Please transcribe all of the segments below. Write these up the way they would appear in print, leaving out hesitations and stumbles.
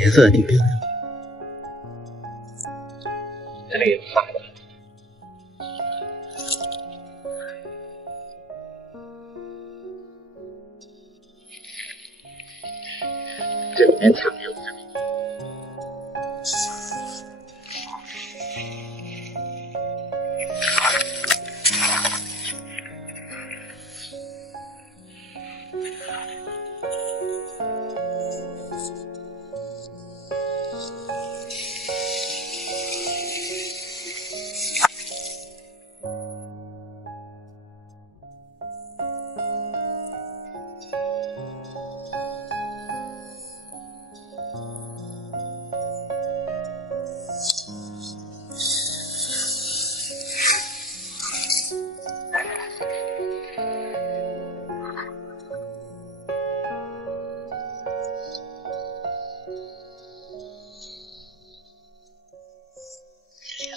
颜色挺漂亮，这里有画的。这里面常有这里。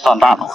算大了。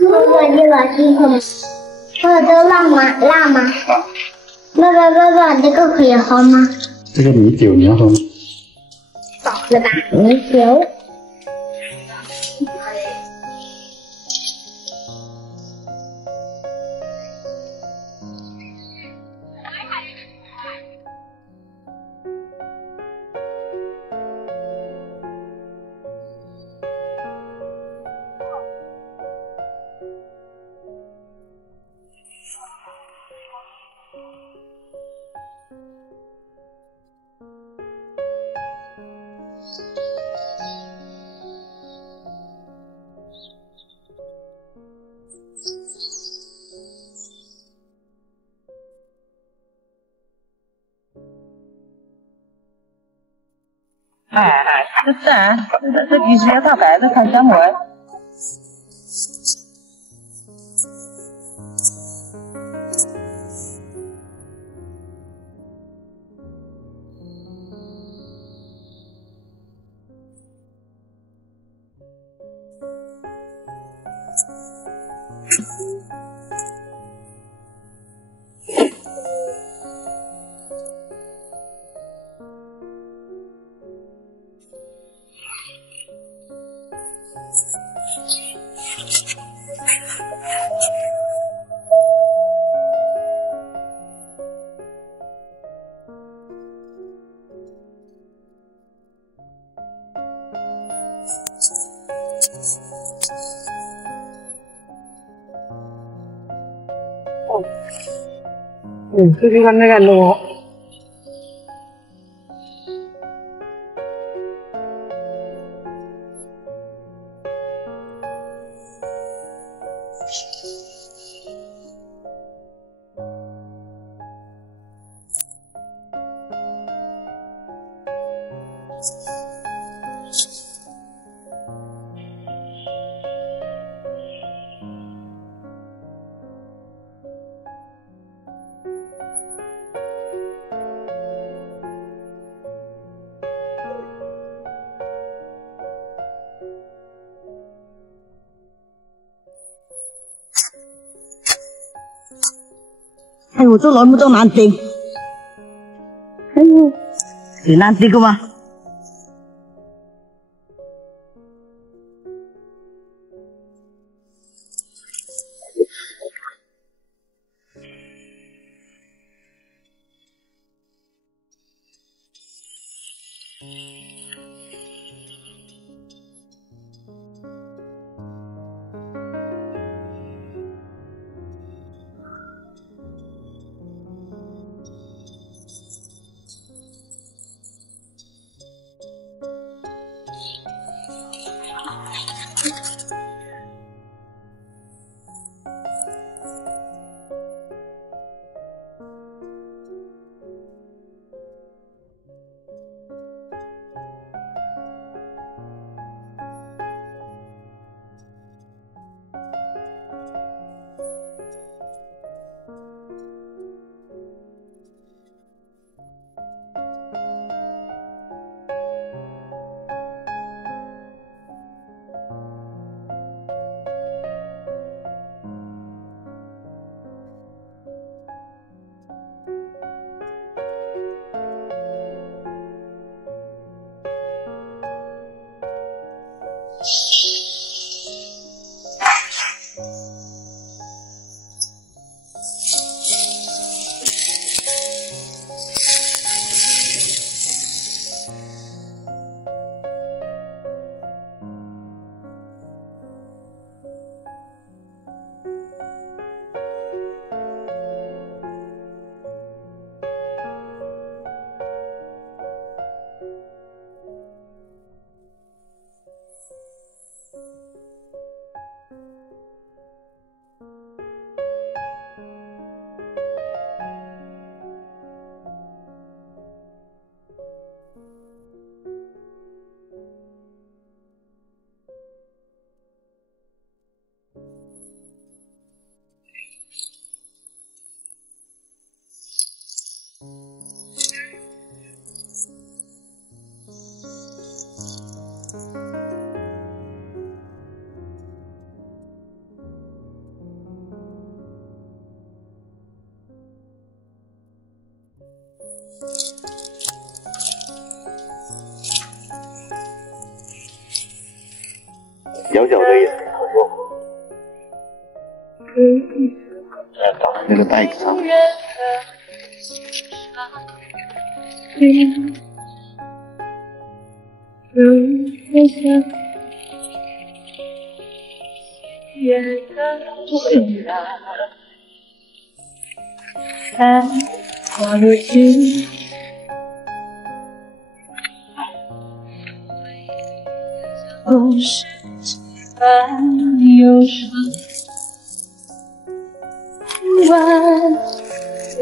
哥哥，这个辛苦吗？哥都辣吗？辣吗？哥哥，这个可以喝吗？这个米酒你要喝吗？饱了吧？米酒。这必须要打白的才香味。这个那个罗。哎，我做耐唔做难听？哎呦，你难听个嘛？小小的也很好用。找那个袋子上。不是忧伤，晚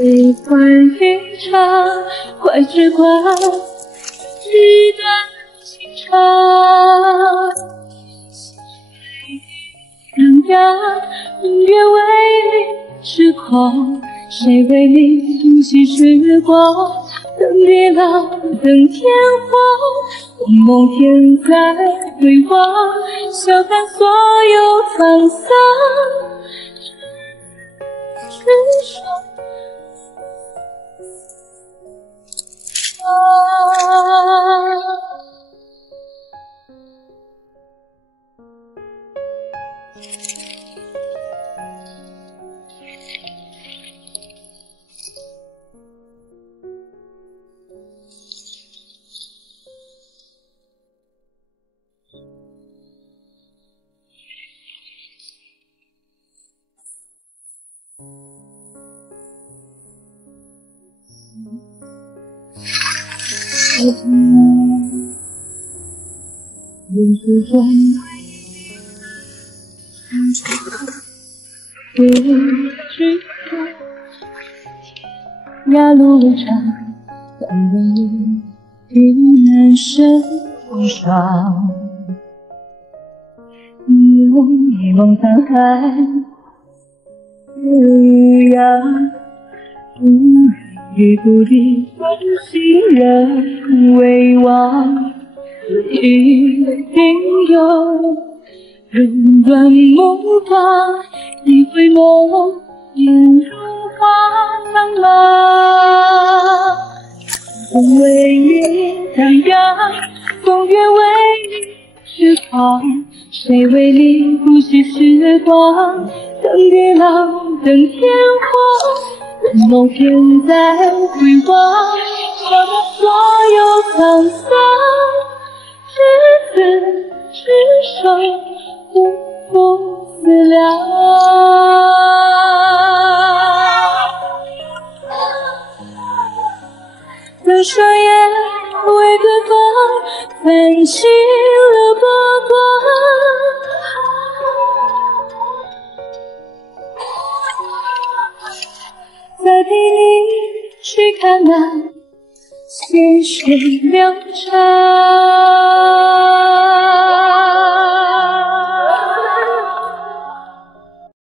一会一场，快只怪这段情长。让呀，明月为你痴狂，谁为你珍惜时光？等地老，等天荒，梦天在对望，笑看所有沧桑，只剩人世中，不知道天涯路长，但愿平安身上。一梦沧海，无恙。与故地关心人未忘，一定有人断梦话，一回眸眼如花。张扬，风月为你痴狂，谁为你不惜时光？等地老，等天荒，人梦偏在回望，我的所有沧桑，执子之手，不负思量。当双眼为对方泛起了波光，再陪你去看那细水流长。